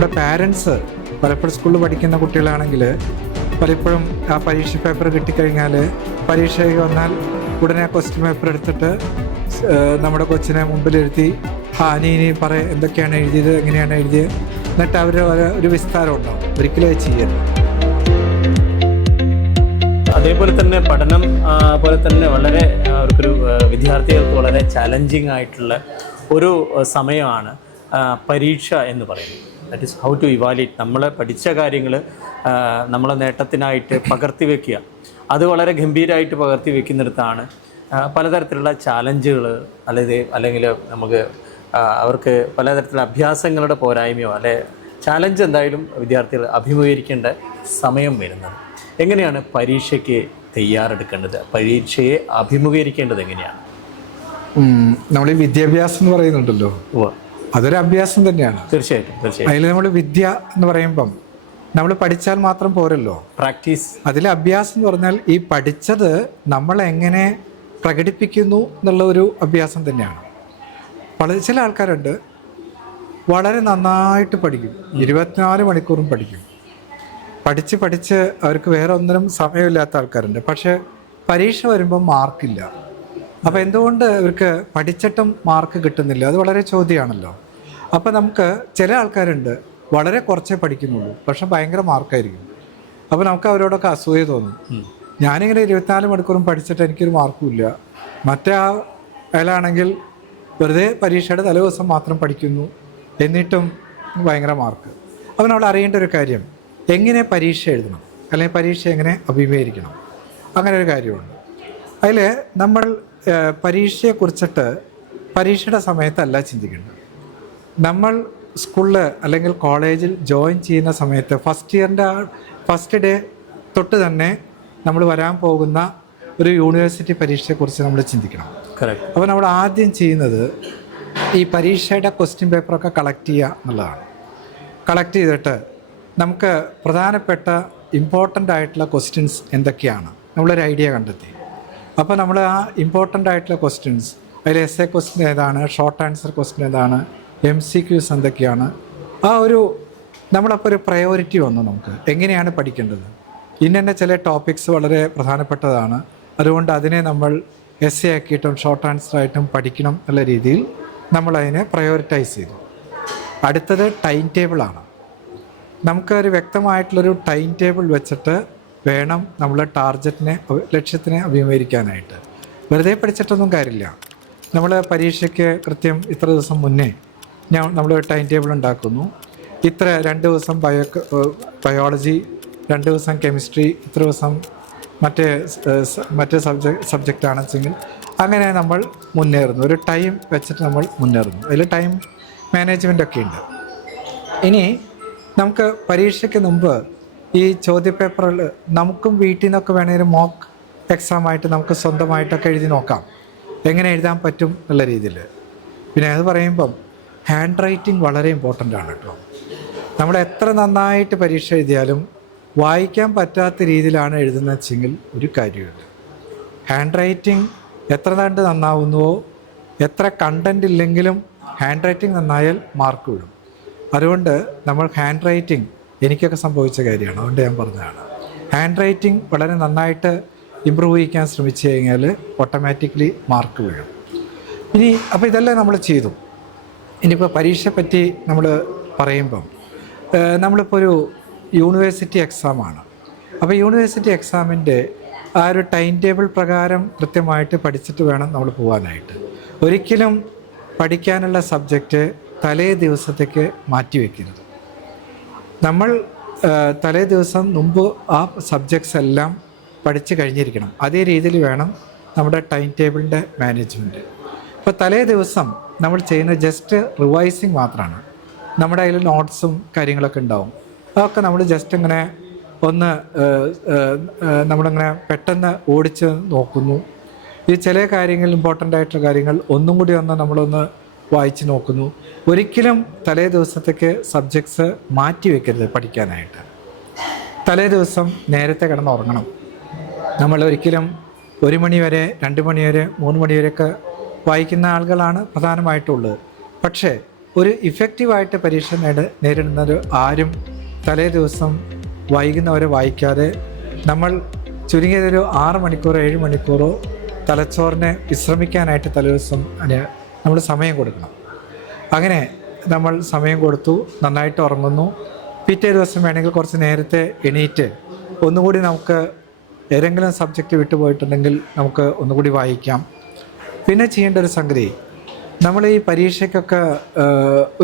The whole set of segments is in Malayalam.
ഇവിടെ പാരൻസ് പലപ്പോഴും സ്കൂളിൽ പഠിക്കുന്ന കുട്ടികളാണെങ്കിൽ പലപ്പോഴും ആ പരീക്ഷ പേപ്പർ കിട്ടിക്കഴിഞ്ഞാൽ പരീക്ഷയ്ക്ക് വന്നാൽ ഉടനെ ക്വസ്റ്റ്യൻ പേപ്പർ എടുത്തിട്ട് നമ്മുടെ കൊച്ചിനെ മുമ്പിലിരുത്തി നീ എന്തൊക്കെയാണ് എഴുതിയത്, എങ്ങനെയാണ് എഴുതിയത്, എന്നിട്ട് അവർ ഒരു വിസ്താരം ഉണ്ടാവും. ഒരിക്കലും ചെയ്യരുത്. അതേപോലെ തന്നെ പഠനം പോലെ തന്നെ വളരെ അവർക്കൊരു വിദ്യാർത്ഥികൾക്ക് വളരെ ചലഞ്ചിങ് ആയിട്ടുള്ള ഒരു സമയമാണ് പരീക്ഷ എന്ന് പറയുന്നത്. That is how to evaluate. നമ്മൾ പഠിച്ച കാര്യങ്ങൾ നമ്മളെ നേട്ടത്തിനായിട്ട് പകർത്തി വയ്ക്കുക. അത് വളരെ ഗംഭീരമായിട്ട് പകർത്തി വയ്ക്കുന്നിടത്താണ് പലതരത്തിലുള്ള ചാലഞ്ചുകൾ അല്ലെങ്കിൽ നമുക്ക് അവർക്ക് പലതരത്തിലുള്ള അഭ്യാസങ്ങളുടെ പോരായ്മയോ ചാലഞ്ച് എന്തായാലും വിദ്യാർത്ഥികൾ അഭിമുഖീകരിക്കേണ്ട സമയം വരുന്നത്. എങ്ങനെയാണ് പരീക്ഷയ്ക്ക് തയ്യാറെടുക്കേണ്ടത്? പരീക്ഷയെ അഭിമുഖീകരിക്കേണ്ടത് എങ്ങനെയാണ്? നമ്മൾ ഈ വിദ്യാഭ്യാസം എന്ന് പറയുന്നുണ്ടല്ലോ, അതൊരു അഭ്യാസം തന്നെയാണ്. തീർച്ചയായിട്ടും. അതിൽ നമ്മൾ വിദ്യ എന്ന് പറയുമ്പം നമ്മൾ പഠിച്ചാൽ മാത്രം പോരല്ലോ, പ്രാക്ടീസ്. അതിൽ അഭ്യാസം എന്ന് പറഞ്ഞാൽ ഈ പഠിച്ചത് നമ്മൾ എങ്ങനെ പ്രകടിപ്പിക്കുന്നു എന്നുള്ള ഒരു അഭ്യാസം തന്നെയാണ്. ചില ആൾക്കാരുണ്ട് വളരെ നന്നായിട്ട് പഠിക്കും, 24 മണിക്കൂറും പഠിക്കും, പഠിച്ച് അവർക്ക് വേറെ ഒന്നിനും സമയമില്ലാത്ത ആൾക്കാരുണ്ട്. പക്ഷേ പരീക്ഷ വരുമ്പോൾ മാർക്കില്ല. അപ്പോൾ എന്തുകൊണ്ട് ഇവർക്ക് പഠിച്ചിട്ടും മാർക്ക് കിട്ടുന്നില്ല? അത് വളരെ ചോദ്യമാണല്ലോ. അപ്പോൾ നമുക്ക് ചില ആൾക്കാരുണ്ട് വളരെ കുറച്ചേ പഠിക്കുന്നുള്ളൂ, പക്ഷെ ഭയങ്കര മാർക്കായിരിക്കും. അപ്പോൾ നമുക്ക് അവരോടൊക്കെ അസൂയ തോന്നും. ഞാനിങ്ങനെ 24 മണിക്കൂറും പഠിച്ചിട്ട് എനിക്കൊരു മാർക്കും ഇല്ല. മറ്റേ അയാളാണെങ്കിൽ വെറുതെ പരീക്ഷയുടെ തലേദിവസം മാത്രം പഠിക്കുന്നു, എന്നിട്ടും ഭയങ്കര മാർക്ക്. അപ്പോൾ നമ്മൾ അറിയേണ്ട ഒരു കാര്യം, എങ്ങനെ പരീക്ഷ എഴുതണം അല്ലെങ്കിൽ പരീക്ഷ എങ്ങനെ അഭിമുഖീകരിക്കണം, അങ്ങനെ ഒരു കാര്യമുണ്ട്. അതിൽ നമ്മൾ പരീക്ഷയെക്കുറിച്ചിട്ട് പരീക്ഷയുടെ സമയത്തല്ല ചിന്തിക്കേണ്ടത്. നമ്മൾ സ്കൂളിൽ അല്ലെങ്കിൽ കോളേജിൽ ജോയിൻ ചെയ്യുന്ന സമയത്ത് ഫസ്റ്റ് ഡേ തൊട്ട് തന്നെ നമ്മൾ വരാൻ പോകുന്ന ഒരു യൂണിവേഴ്സിറ്റി പരീക്ഷയെക്കുറിച്ച് നമ്മൾ ചിന്തിക്കണം. അപ്പോൾ നമ്മൾ ആദ്യം ചെയ്യുന്നത് ഈ പരീക്ഷയുടെ ക്വസ്റ്റ്യൻ പേപ്പറൊക്കെ കളക്ട് ചെയ്യുക എന്നുള്ളതാണ്. കളക്ട് ചെയ്തിട്ട് നമുക്ക് പ്രധാനപ്പെട്ട ഇമ്പോർട്ടൻ്റ് ആയിട്ടുള്ള ക്വസ്റ്റ്യൻസ് എന്തൊക്കെയാണ് നമ്മളൊരു ഐഡിയ കണ്ടെത്തി. അപ്പോൾ നമ്മൾ ആ ഇമ്പോർട്ടൻ്റ് ആയിട്ടുള്ള ക്വസ്റ്റ്യൻസ്, അതിൽ എസ് എ ക്വസ്റ്റ്യൻ ഏതാണ്, ഷോർട്ട് ആൻസർ ക്വസ്റ്റ്യൻ ഏതാണ്, MCQs എന്തൊക്കെയാണ്, നമ്മളപ്പോൾ ഒരു പ്രയോറിറ്റി വന്നു. നമുക്ക് എങ്ങനെയാണ് പഠിക്കേണ്ടത്? ഇന്ന ചില ടോപ്പിക്സ് വളരെ പ്രധാനപ്പെട്ടതാണ്, അതുകൊണ്ട് അതിനെ നമ്മൾ എസ് എ ആക്കിയിട്ടും ഷോർട്ട് ആൻസർ ആയിട്ടും പഠിക്കണം എന്നുള്ള രീതിയിൽ നമ്മളതിനെ പ്രയോറിറ്റൈസ് ചെയ്തു. അടുത്തത് ടൈം ടേബിളാണ്. നമുക്കൊരു വ്യക്തമായിട്ടുള്ളൊരു ടൈം ടേബിൾ വെച്ചിട്ട് വേണം നമ്മൾ ലക്ഷ്യത്തിനെ അഭിമുഖീകരിക്കാനായിട്ട്. വെറുതെ പഠിച്ചിട്ടൊന്നും കാര്യമില്ല. നമ്മൾ പരീക്ഷയ്ക്ക് കൃത്യം ഇത്ര ദിവസം മുന്നേ നമ്മൾ ടൈം ടേബിൾ ഉണ്ടാക്കുന്നു. 2 ദിവസം ബയോളജി, 2 ദിവസം കെമിസ്ട്രി, ഇത്ര ദിവസം മറ്റേ സബ്ജക്റ്റാണെച്ചെങ്കിൽ അങ്ങനെ നമ്മൾ മുന്നേറുന്നു. ഒരു ടൈം വെച്ചിട്ട് നമ്മൾ മുന്നേറുന്നു. അതിൽ ടൈം മാനേജ്മെൻ്റ് ഒക്കെ ഉണ്ട്. ഇനി നമുക്ക് പരീക്ഷയ്ക്ക് മുമ്പ് ഈ ചോദ്യപേപ്പറിൽ നമുക്കും വീട്ടിൽ നിന്നൊക്കെ വേണമെങ്കിൽ മോക്ക് എക്സാമായിട്ട് നമുക്ക് സ്വന്തമായിട്ടൊക്കെ എഴുതി നോക്കാം, എങ്ങനെ എഴുതാൻ പറ്റും എന്നുള്ള രീതിയിൽ. പിന്നെ അത് പറയുമ്പം ഹാൻഡ് റൈറ്റിംഗ് വളരെ ഇമ്പോർട്ടൻ്റ് ആണ് കേട്ടോ. നമ്മൾ എത്ര നന്നായിട്ട് പരീക്ഷ എഴുതിയാലും വായിക്കാൻ പറ്റാത്ത രീതിയിലാണ് എഴുതുന്നത് വെച്ചെങ്കിൽ ഒരു കാര്യമില്ല. ഹാൻഡ് റൈറ്റിംഗ് എത്ര കണ്ട് നന്നാവുന്നുവോ, എത്ര കണ്ടൻ്റ് ഇല്ലെങ്കിലും ഹാൻഡ് റൈറ്റിംഗ് നന്നായാൽ മാർക്ക് വിടും. അതുകൊണ്ട് നമ്മൾ ഹാൻഡ് റൈറ്റിംഗ് എനിക്കൊക്കെ സംഭവിച്ച കാര്യമാണ്, അതുകൊണ്ട് ഞാൻ പറഞ്ഞതാണ്. ഹാൻഡ് റൈറ്റിംഗ് വളരെ നന്നായിട്ട് ഇമ്പ്രൂവ് ചെയ്യിക്കാൻ ശ്രമിച്ചു കഴിഞ്ഞാൽ ഓട്ടോമാറ്റിക്കലി മാർക്ക് വീഴും. അപ്പോൾ ഇതെല്ലാം നമ്മൾ ചെയ്തു. ഇനിയിപ്പോൾ പരീക്ഷയെ പറ്റി നമ്മൾ പറയുമ്പം നമ്മളിപ്പോൾ ഒരു യൂണിവേഴ്സിറ്റി എക്സാമാണ്. അപ്പോൾ യൂണിവേഴ്സിറ്റി എക്സാമിൻ്റെ ആ ഒരു ടൈം ടേബിൾ പ്രകാരം കൃത്യമായിട്ട് പഠിച്ചിട്ട് വേണം നമ്മൾ പോകാനായിട്ട്. ഒരിക്കലും പഠിക്കാനുള്ള സബ്ജക്റ്റ് തലേ ദിവസത്തേക്ക് മാറ്റിവെക്കരുത്. നമ്മൾ തലേ ദിവസം മുമ്പ് ആ സബ്ജക്ട്സ് എല്ലാം പഠിച്ചു കഴിഞ്ഞിരിക്കണം. അതേ രീതിയിൽ വേണം നമ്മുടെ ടൈം ടേബിളിൻ്റെ മാനേജ്മെൻറ്റ്. ഇപ്പോൾ തലേ ദിവസം നമ്മൾ ചെയ്യുന്ന ജസ്റ്റ് റിവൈസിങ് മാത്രമാണ്. നമ്മുടെ കയ്യിൽ നോട്ട്സും കാര്യങ്ങളൊക്കെ ഉണ്ടാവും. അതൊക്കെ നമ്മൾ ജസ്റ്റ് ഇങ്ങനെ നമ്മളിങ്ങനെ പെട്ടെന്ന് ഓടിച്ച് നോക്കുന്നു. ഈ ചില കാര്യങ്ങൾ, ഇമ്പോർട്ടൻ്റ് ആയിട്ടുള്ള കാര്യങ്ങൾ ഒന്നും കൂടി നമ്മളൊന്ന് വായിച്ച് നോക്കുന്നു. ഒരിക്കലും തലേ ദിവസത്തേക്ക് സബ്ജക്ട്സ് മാറ്റി വയ്ക്കരുത് പഠിക്കാനായിട്ട്. തലേ ദിവസം നേരത്തെ കിടന്ന് ഉറങ്ങണം. നമ്മൾ ഒരിക്കലും 1 മണി വരെ, 2 മണി വരെ, 3 മണി വരെയൊക്കെ വായിക്കുന്ന ആളുകളാണ് പ്രധാനമായിട്ടുള്ളത്. പക്ഷേ ഒരു ഇഫക്റ്റീവായിട്ട് പരീക്ഷ നേരിടുന്നത് ആരും തലേ ദിവസം വൈകുന്നവരെ വായിക്കാതെ നമ്മൾ ചുരുങ്ങിയതൊരു 6 മണിക്കൂറോ 7 മണിക്കൂറോ തലച്ചോറിനെ വിശ്രമിക്കാനായിട്ട് തലേദിവസം നമ്മൾ സമയം കൊടുക്കണം. അങ്ങനെ നമ്മൾ സമയം കൊടുത്തു, നന്നായിട്ട് ഉറങ്ങുന്നു. പിറ്റേ ദിവസം വേണമെങ്കിൽ കുറച്ച് നേരത്തെ എണീറ്റ് ഒന്നുകൂടി നമുക്ക് ഏതെങ്കിലും സബ്ജക്റ്റ് വിട്ടുപോയിട്ടുണ്ടെങ്കിൽ നമുക്ക് ഒന്നുകൂടി വായിക്കാം. പിന്നെ ചെയ്യേണ്ട ഒരു സംഗതി, നമ്മൾ ഈ പരീക്ഷയ്ക്കൊക്കെ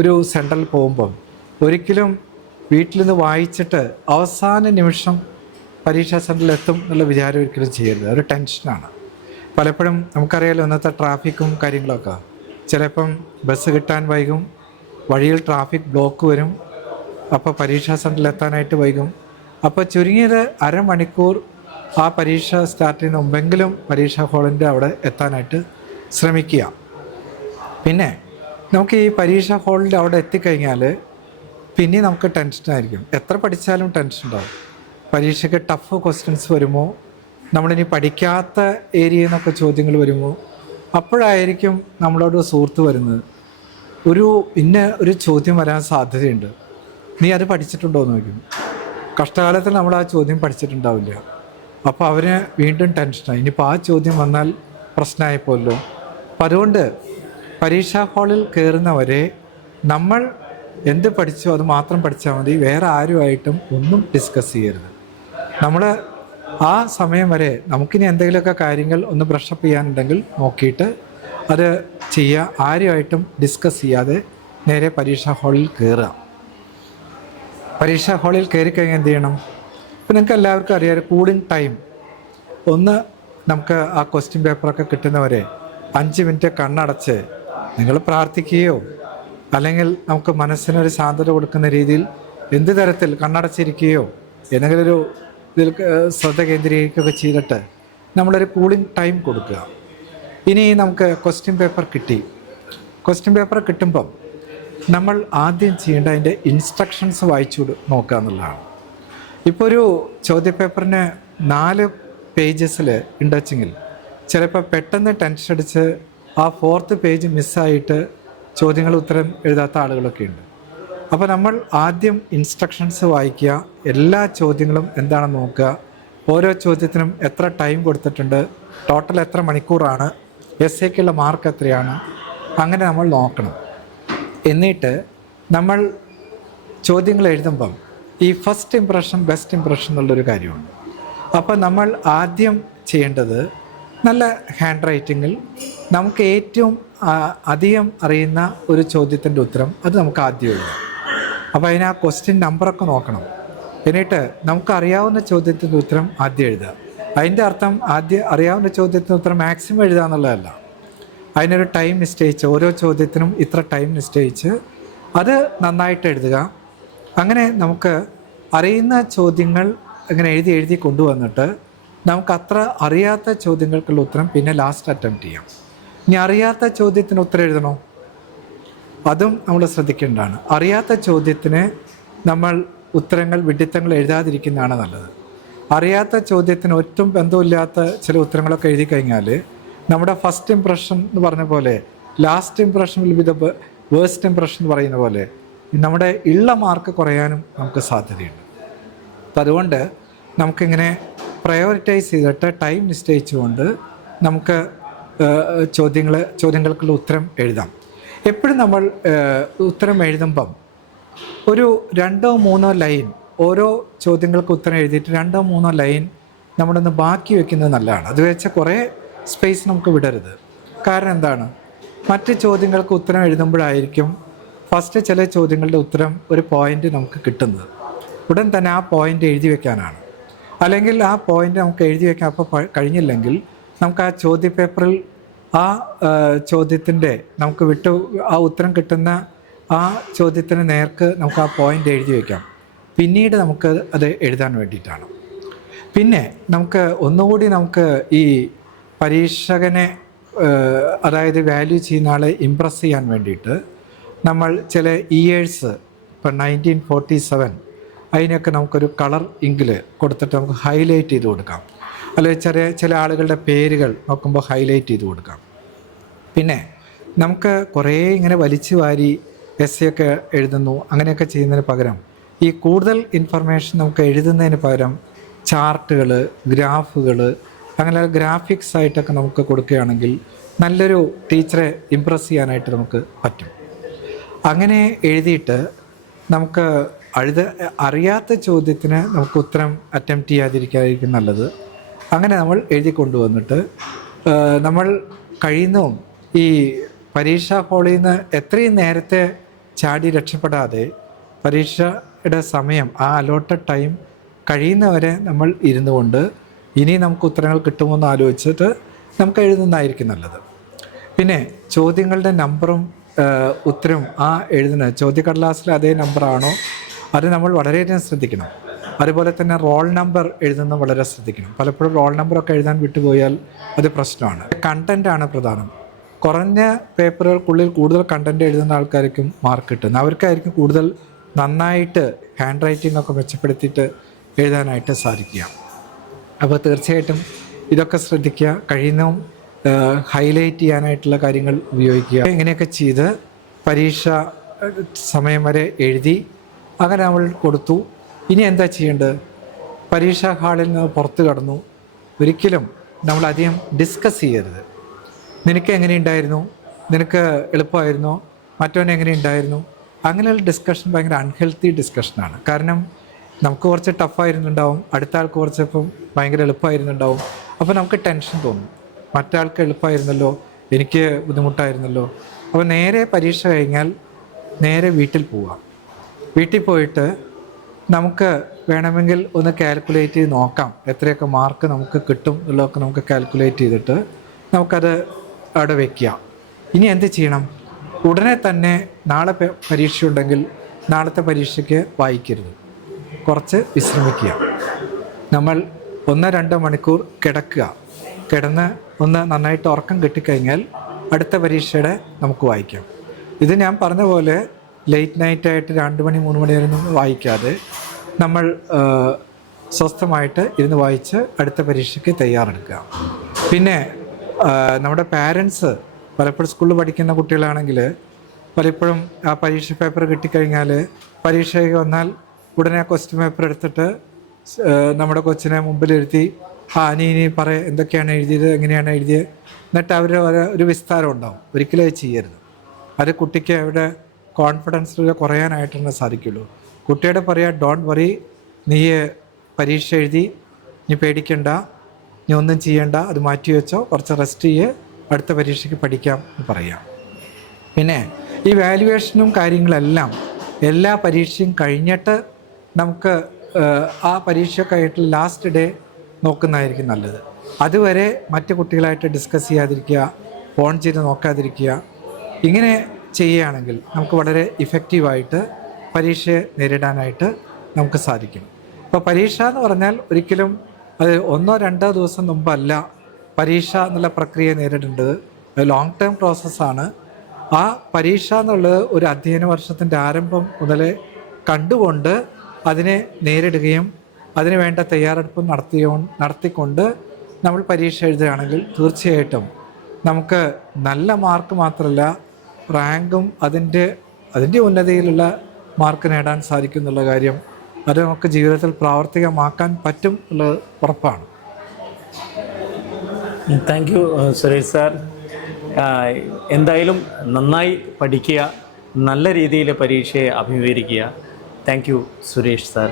ഒരു സെൻറ്ററിൽ പോകുമ്പം ഒരിക്കലും വീട്ടിൽ നിന്ന് വായിച്ചിട്ട് അവസാന നിമിഷം പരീക്ഷാ സെൻറ്ററിൽ എത്തും എന്നുള്ള വിചാരം ഒരിക്കലും ചെയ്യരുത്. ഒരു ടെൻഷനാണ്. പലപ്പോഴും നമുക്കറിയാലോ ഇന്നത്തെ ട്രാഫിക്കും കാര്യങ്ങളൊക്കെ. ചിലപ്പം ബസ് കിട്ടാൻ വൈകും, വഴിയിൽ ട്രാഫിക് ബ്ലോക്ക് വരും, അപ്പോൾ പരീക്ഷാ സെൻറ്ററിൽ എത്താനായിട്ട് വൈകും. അപ്പോൾ ചുരുങ്ങിയത് അരമണിക്കൂർ ആ പരീക്ഷ സ്റ്റാർട്ട് ചെയ്യുന്ന മുമ്പെങ്കിലും പരീക്ഷാ ഹാളിൻ്റെ അവിടെ എത്താനായിട്ട് ശ്രമിക്കുക. പിന്നെ നമുക്ക് ഈ പരീക്ഷാ ഹാളിൻ്റെ അവിടെ എത്തിക്കഴിഞ്ഞാൽ പിന്നെ നമുക്ക് ടെൻഷനായിരിക്കും. എത്ര പഠിച്ചാലും ടെൻഷൻ ഉണ്ടാവും. പരീക്ഷയ്ക്ക് ടഫ് ക്വസ്റ്റ്യൻസ് വരുമോ, നമ്മളിനി പഠിക്കാത്ത ഏരിയയിൽ നിന്നൊക്കെ ചോദ്യങ്ങൾ വരുമോ, അപ്പോഴായിരിക്കും നമ്മളോട് സുഹൃത്ത് വരുന്നത്, ഒരു ചോദ്യം വരാൻ സാധ്യതയുണ്ട്, നീ അത് പഠിച്ചിട്ടുണ്ടോ എന്ന് ചോദിക്കും. കഷ്ടകാലത്തിൽ നമ്മൾ ആ ചോദ്യം പഠിച്ചിട്ടുണ്ടാവില്ല. അപ്പോൾ അവന് വീണ്ടും ടെൻഷനായി, ഇനിയിപ്പോൾ ആ ചോദ്യം വന്നാൽ പ്രശ്നമായിപ്പോലോ. അപ്പം അതുകൊണ്ട് പരീക്ഷാ ഹാളിൽ കയറുന്നവരെ നമ്മൾ എന്ത് പഠിച്ചോ അത് മാത്രം പഠിച്ചാൽ മതി. വേറെ ആരുമായിട്ടും ഒന്നും ഡിസ്കസ് ചെയ്യരുത്. നമ്മൾ ആ സമയം വരെ നമുക്കിനി എന്തെങ്കിലുമൊക്കെ കാര്യങ്ങൾ ഒന്ന് ബ്രഷപ്പ് ചെയ്യാനുണ്ടെങ്കിൽ നോക്കിയിട്ട് അത് ചെയ്യുക. ആരുമായിട്ടും ഡിസ്കസ് ചെയ്യാതെ നേരെ പരീക്ഷാ ഹാളിൽ കയറുക. പരീക്ഷാ ഹാളിൽ കയറിക്കഴിഞ്ഞാൽ എന്ത് ചെയ്യണം? ഇപ്പം നിങ്ങൾക്ക് എല്ലാവർക്കും അറിയാം, കൂളിംഗ് ടൈം ഒന്ന് നമുക്ക് ആ ക്വസ്റ്റ്യൻ പേപ്പറൊക്കെ കിട്ടുന്നവരെ 5 മിനിറ്റ് കണ്ണടച്ച് നിങ്ങൾ പ്രാർത്ഥിക്കുകയോ അല്ലെങ്കിൽ നമുക്ക് മനസ്സിനൊരു ശാന്തത കൊടുക്കുന്ന രീതിയിൽ എന്ത് തരത്തിൽ കണ്ണടച്ചിരിക്കുകയോ ഏതെങ്കിലും ഒരു ഇതിൽ ശ്രദ്ധ കേന്ദ്രീകരിക്കുകയൊക്കെ ചെയ്തിട്ട് നമ്മളൊരു കൂളിംഗ് ടൈം കൊടുക്കുക. ഇനി നമുക്ക് ക്വസ്റ്റ്യൻ പേപ്പർ കിട്ടി. ക്വസ്റ്റ്യൻ പേപ്പർ കിട്ടുമ്പം നമ്മൾ ആദ്യം ചെയ്യേണ്ട അതിൻ്റെ ഇൻസ്ട്രക്ഷൻസ് വായിച്ചു നോക്കുക എന്നുള്ളതാണ്. ഇപ്പോൾ ഒരു ചോദ്യപേപ്പറിന് 4 പേജസിൽ ഉണ്ടെങ്കിൽ ചിലപ്പോൾ പെട്ടെന്ന് ടെൻഷൻ അടിച്ച് ആ 4th പേജ് മിസ്സായിട്ട് ചോദ്യങ്ങൾ ഉത്തരം എഴുതാത്ത ആളുകളൊക്കെ ഉണ്ട്. അപ്പോൾ നമ്മൾ ആദ്യം ഇൻസ്ട്രക്ഷൻസ് വായിക്കുക, എല്ലാ ചോദ്യങ്ങളും എന്താണെന്ന് നോക്കുക, ഓരോ ചോദ്യത്തിനും എത്ര ടൈം കൊടുത്തിട്ടുണ്ട്, ടോട്ടൽ എത്ര മണിക്കൂറാണ്, എസ്സേക്കുള്ള മാർക്ക് എത്രയാണ്, അങ്ങനെ നമ്മൾ നോക്കണം. എന്നിട്ട് നമ്മൾ ചോദ്യങ്ങൾ എഴുതുമ്പം ഈ ഫസ്റ്റ് ഇംപ്രഷൻ ബെസ്റ്റ് ഇംപ്രഷൻ എന്നുള്ളൊരു കാര്യമുണ്ട്. അപ്പോൾ നമ്മൾ ആദ്യം ചെയ്യേണ്ടത് നല്ല ഹാൻഡ് റൈറ്റിങ്ങിൽ നമുക്ക് ഏറ്റവും അധികം അറിയുന്ന ഒരു ചോദ്യത്തിൻ്റെ ഉത്തരം അത് നമുക്ക് ആദ്യം എഴുതാം. അപ്പോൾ അതിന് ആ ക്വസ്റ്റ്യൻ നമ്പറൊക്കെ നോക്കണം. എന്നിട്ട് നമുക്കറിയാവുന്ന ചോദ്യത്തിൻ്റെ ഉത്തരം ആദ്യം എഴുതുക. അതിൻ്റെ അർത്ഥം ആദ്യം അറിയാവുന്ന ചോദ്യത്തിൻ്റെ ഉത്തരം മാക്സിമം എഴുതുക എന്നുള്ളതല്ല. അതിനൊരു ടൈം നിശ്ചയിച്ച് ഓരോ ചോദ്യത്തിനും ഇത്ര ടൈം നിശ്ചയിച്ച് അത് നന്നായിട്ട് എഴുതുക. അങ്ങനെ നമുക്ക് അറിയുന്ന ചോദ്യങ്ങൾ ഇങ്ങനെ എഴുതി കൊണ്ടുവന്നിട്ട് നമുക്ക് അത്ര അറിയാത്ത ചോദ്യങ്ങൾക്കുള്ള ഉത്തരം പിന്നെ ലാസ്റ്റ് അറ്റംപ്റ്റ് ചെയ്യാം. ഇനി അറിയാത്ത ചോദ്യത്തിന് ഉത്തരം എഴുതണോ, അതും നമ്മൾ ശ്രദ്ധിക്കേണ്ടതാണ്. അറിയാത്ത ചോദ്യത്തിന് നമ്മൾ ഉത്തരങ്ങൾ വിഡിത്തങ്ങൾ എഴുതാതിരിക്കുന്നതാണ് നല്ലത്. അറിയാത്ത ചോദ്യത്തിന് ഒട്ടും ബന്ധമില്ലാത്ത ചില ഉത്തരങ്ങളൊക്കെ എഴുതി കഴിഞ്ഞാൽ നമ്മുടെ ഫസ്റ്റ് ഇംപ്രഷൻ എന്ന് പറഞ്ഞ പോലെ last impression will be the worst impression എന്ന് പറയുന്ന പോലെ നമ്മുടെ ഉള്ള മാർക്ക് കുറയാനും നമുക്ക് സാധ്യതയുണ്ട്. അപ്പം അതുകൊണ്ട് നമുക്കിങ്ങനെ ചെയ്തിട്ട് ടൈം നിശ്ചയിച്ചുകൊണ്ട് നമുക്ക് ചോദ്യങ്ങൾക്കുള്ള ഉത്തരം എഴുതാം. എപ്പോഴും നമ്മൾ ഉത്തരം എഴുതുമ്പം ഒരു 2-3 ലൈൻ ഓരോ ചോദ്യങ്ങൾക്ക് ഉത്തരം എഴുതിയിട്ട് 2-3 ലൈൻ നമ്മളൊന്ന് ബാക്കി വയ്ക്കുന്നത് നല്ലതാണ്. അത് വെച്ചാൽ കുറേ സ്പേസ് നമുക്ക് വിടരുത്. കാരണം എന്താണ്, മറ്റ് ചോദ്യങ്ങൾക്ക് ഉത്തരം എഴുതുമ്പോഴായിരിക്കും ഫസ്റ്റ് ചില ചോദ്യങ്ങളുടെ ഉത്തരം ഒരു പോയിൻ്റ് നമുക്ക് കിട്ടുന്നത്. ഉടൻ തന്നെ ആ പോയിൻ്റ് എഴുതി വെക്കാനാണ്. അല്ലെങ്കിൽ ആ പോയിൻ്റ് നമുക്ക് എഴുതി വെക്കാൻ അപ്പോൾ കഴിഞ്ഞില്ലെങ്കിൽ നമുക്ക് ആ ചോദ്യപേപ്പറിൽ ആ ചോദ്യത്തിൻ്റെ നമുക്ക് ആ ഉത്തരം കിട്ടുന്ന ആ ചോദ്യത്തിന് നേർക്ക് നമുക്ക് ആ പോയിൻ്റ് എഴുതി വയ്ക്കാം. പിന്നീട് നമുക്ക് അത് എഴുതാൻ വേണ്ടിയിട്ടാണ്. പിന്നെ നമുക്ക് ഒന്നുകൂടി നമുക്ക് ഈ പരീക്ഷകനെ അതായത് വാല്യൂ ചെയ്യുന്ന ആളെ ഇമ്പ്രസ് ചെയ്യാൻ വേണ്ടിയിട്ട് നമ്മൾ ചില ഇയേഴ്സ് ഇപ്പം 1947 അതിനൊക്കെ നമുക്കൊരു കളർ ഇങ്കിൽ കൊടുത്തിട്ട് നമുക്ക് ഹൈലൈറ്റ് ചെയ്ത് കൊടുക്കാം. അല്ലെങ്കിൽ ചില ആളുകളുടെ പേരുകൾ നോക്കുമ്പോൾ ഹൈലൈറ്റ് ചെയ്ത് കൊടുക്കാം. പിന്നെ നമുക്ക് കുറേ ഇങ്ങനെ വലിച്ചു വാരി essay ഒക്കെ എഴുതുന്നു, അങ്ങനെയൊക്കെ ചെയ്യുന്നതിന് പകരം ഈ കൂടുതൽ ഇൻഫർമേഷൻ നമുക്ക് എഴുതുന്നതിന് പകരം ചാർട്ടുകൾ, ഗ്രാഫുകൾ, അങ്ങനെ ഗ്രാഫിക്സ് ആയിട്ടൊക്കെ നമുക്ക് കൊടുക്കുകയാണെങ്കിൽ നല്ലൊരു ടീച്ചറെ ഇമ്പ്രസ് ചെയ്യാനായിട്ട് നമുക്ക് പറ്റും. അങ്ങനെ എഴുതിയിട്ട് നമുക്ക് അറിയാത്ത ചോദ്യത്തിന് നമുക്ക് ഉത്തരം അറ്റംപ്റ്റ് ചെയ്യാതിരിക്കാതിരിക്കും നല്ലത്. അങ്ങനെ നമ്മൾ എഴുതി കൊണ്ടുവന്നിട്ട് നമ്മൾ കഴിയുന്നതും ഈ പരീക്ഷാ ഹാളിൽ നിന്ന് എത്രയും നേരത്തെ ചാടി രക്ഷപ്പെടാതെ പരീക്ഷയുടെ സമയം, ആ അലോട്ടഡ് ടൈം കഴിയുന്നവരെ നമ്മൾ ഇരുന്നു കൊണ്ട് ഇനി നമുക്ക് ഉത്തരങ്ങൾ കിട്ടുമെന്ന് ആലോചിച്ചിട്ട് നമുക്ക് എഴുതുന്നതായിരിക്കും നല്ലത്. പിന്നെ ചോദ്യങ്ങളുടെ നമ്പറും ഉത്തരവും ആ എഴുതുന്ന ചോദ്യക്കടലാസിൽ അതേ നമ്പറാണോ അത് നമ്മൾ വളരെയധികം ശ്രദ്ധിക്കണം. അതുപോലെ തന്നെ റോൾ നമ്പർ എഴുതുന്നത് വളരെ ശ്രദ്ധിക്കണം. പലപ്പോഴും റോൾ നമ്പറൊക്കെ എഴുതാൻ വിട്ടുപോയാൽ അത് പ്രശ്നമാണ്. കണ്ടൻറ്റാണ് പ്രധാനം. കുറഞ്ഞ പേപ്പറുകൾക്കുള്ളിൽ കൂടുതൽ കണ്ടൻറ്റ് എഴുതുന്ന ആൾക്കാർക്കും മാർക്ക് കിട്ടുന്നത്. അവർക്കായിരിക്കും കൂടുതൽ നന്നായിട്ട് ഹാൻഡ് റൈറ്റിംഗ് ഒക്കെ മെച്ചപ്പെടുത്തിയിട്ട് എഴുതാനായിട്ട് സാധിക്കുക. അപ്പോൾ തീർച്ചയായിട്ടും ഇതൊക്കെ ശ്രദ്ധിക്കുക. കഴിയുന്നതും ഹൈലൈറ്റ് ചെയ്യാനായിട്ടുള്ള കാര്യങ്ങൾ ഉപയോഗിക്കുക. ഇങ്ങനെയൊക്കെ ചെയ്ത് പരീക്ഷ സമയം വരെ എഴുതി അങ്ങനെ നമ്മൾ കൊടുത്തു. ഇനി എന്താ ചെയ്യേണ്ടത്? പരീക്ഷാ ഹാളിൽ നിന്ന് പുറത്ത് കടന്നു. ഒരിക്കലും നമ്മളധികം ഡിസ്കസ് ചെയ്യരുത്. നിനക്ക് എങ്ങനെയുണ്ടായിരുന്നു, നിനക്ക് എളുപ്പമായിരുന്നോ, മറ്റവനെ എങ്ങനെയുണ്ടായിരുന്നു, അങ്ങനെയുള്ള ഡിസ്കഷൻ ഭയങ്കര അൺഹെൽത്തി ഡിസ്കഷനാണ്. കാരണം നമുക്ക് കുറച്ച് ടഫായിരുന്നുണ്ടാവും, അടുത്ത ആൾക്ക് കുറച്ചിപ്പം ഭയങ്കര എളുപ്പമായിരുന്നുണ്ടാവും. അപ്പോൾ നമുക്ക് ടെൻഷൻ തോന്നും, മറ്റാൾക്ക് എളുപ്പമായിരുന്നല്ലോ, എനിക്ക് ബുദ്ധിമുട്ടായിരുന്നല്ലോ. അപ്പോൾ നേരെ പരീക്ഷ കഴിഞ്ഞാൽ നേരെ വീട്ടിൽ പോവാം. വീട്ടിൽ പോയിട്ട് നമുക്ക് വേണമെങ്കിൽ ഒന്ന് കാൽക്കുലേറ്റ് ചെയ്ത് നോക്കാം എത്രയൊക്കെ മാർക്ക് നമുക്ക് കിട്ടും എന്നുള്ളതൊക്കെ നമുക്ക് കാൽക്കുലേറ്റ് ചെയ്തിട്ട് നമുക്കത് അവിടെ വയ്ക്കുക. ഇനി എന്ത് ചെയ്യണം? ഉടനെ തന്നെ നാളെ പരീക്ഷ ഉണ്ടെങ്കിൽ നാളത്തെ പരീക്ഷയ്ക്ക് വായിക്കരുത്, കുറച്ച് വിശ്രമിക്കുക. നമ്മൾ 1-2 മണിക്കൂർ കിടക്കുക. കിടന്ന് ഒന്ന് നന്നായിട്ട് ഉറക്കം കിട്ടിക്കഴിഞ്ഞാൽ അടുത്ത പരീക്ഷയുടെ നമുക്ക് വായിക്കാം. ഇത് ഞാൻ പറഞ്ഞ പോലെ ലേറ്റ് നൈറ്റായിട്ട് 2 മണി 3 മണി വരെ വായിക്കാതെ നമ്മൾ സ്വസ്ഥമായിട്ട് ഇരുന്ന് വായിച്ച് അടുത്ത പരീക്ഷയ്ക്ക് തയ്യാറെടുക്കുക. പിന്നെ നമ്മുടെ പാരൻസ് പലപ്പോഴും സ്കൂളിൽ പഠിക്കുന്ന കുട്ടികളാണെങ്കിൽ പലപ്പോഴും ആ പരീക്ഷ പേപ്പർ കിട്ടിക്കഴിഞ്ഞാൽ പരീക്ഷയ്ക്ക് വന്നാൽ ഉടനെ ക്വസ്റ്റ്യൻ പേപ്പർ എടുത്തിട്ട് നമ്മുടെ കൊച്ചിനെ മുമ്പിലിരുത്തി ഇനി എന്തൊക്കെയാണ് എഴുതിയത്, എങ്ങനെയാണ് എഴുതിയത്, എന്നിട്ട് അവർ ഒരു വിസ്താരം ഉണ്ടാവും. ഒരിക്കലും അത് ചെയ്യരുത്. അത് കുട്ടിക്ക് അവിടെ കോൺഫിഡൻസ് കുറയാനായിട്ടാണ് സാധിക്കുള്ളൂ. കുട്ടിയോട് പറയാം, ഡോണ്ട് വറി, നീ പരീക്ഷ എഴുതി, നീ പേടിക്കണ്ട, നീ ഒന്നും ചെയ്യണ്ട, അത് മാറ്റി വെച്ചോ, കുറച്ച് റെസ്റ്റ് ചെയ്യ്, അടുത്ത പരീക്ഷയ്ക്ക് പഠിക്കാം എന്ന് പറയാം. പിന്നെ ഈ വാല്യുവേഷനും കാര്യങ്ങളെല്ലാം എല്ലാ പരീക്ഷയും കഴിഞ്ഞിട്ട് നമുക്ക് ആ പരീക്ഷ കഴിഞ്ഞിട്ട് ലാസ്റ്റ് ഡേ നോക്കുന്നതായിരിക്കും നല്ലത്. അതുവരെ മറ്റു കുട്ടികളായിട്ട് ഡിസ്കസ് ചെയ്യാതിരിക്കുക, ഫോൺ ചെയ്ത് നോക്കാതിരിക്കുക. ഇങ്ങനെ ചെയ്യുകയാണെങ്കിൽ നമുക്ക് വളരെ ഇഫക്റ്റീവായിട്ട് പരീക്ഷയെ നേരിടാനായിട്ട് നമുക്ക് സാധിക്കും. അപ്പോൾ പരീക്ഷ എന്ന് പറഞ്ഞാൽ ഒരിക്കലും അത് 1-2 ദിവസം മുമ്പല്ല പരീക്ഷ എന്നുള്ള പ്രക്രിയ നേരിടേണ്ടത്. ലോങ് ടേം പ്രോസസ്സാണ്. ആ പരീക്ഷ എന്നുള്ളത് ഒരു അധ്യയന വർഷത്തിൻ്റെ ആരംഭം മുതലേ കണ്ടുകൊണ്ട് അതിനെ നേരിടുകയും അതിന് വേണ്ട തയ്യാറെടുപ്പ് നടത്തിക്കൊണ്ട് നമ്മൾ പരീക്ഷ എഴുതുകയാണെങ്കിൽ തീർച്ചയായിട്ടും നമുക്ക് നല്ല മാർക്ക് മാത്രമല്ല റാങ്കും അതിൻ്റെ ഉന്നതിയിലുള്ള മാർക്ക് നേടാൻ സാധിക്കും എന്നുള്ള കാര്യം അത് നമുക്ക് ജീവിതത്തിൽ പ്രാവർത്തികമാക്കാൻ പറ്റും എന്നുള്ളത് ഉറപ്പാണ്. Thank you Suresh sir. എന്തായാലും നന്നായി പഠിക്കുക, നല്ല രീതിയിൽ പരീക്ഷയെ അഭിമുഖീകരിക്കുക. Thank you Suresh sir.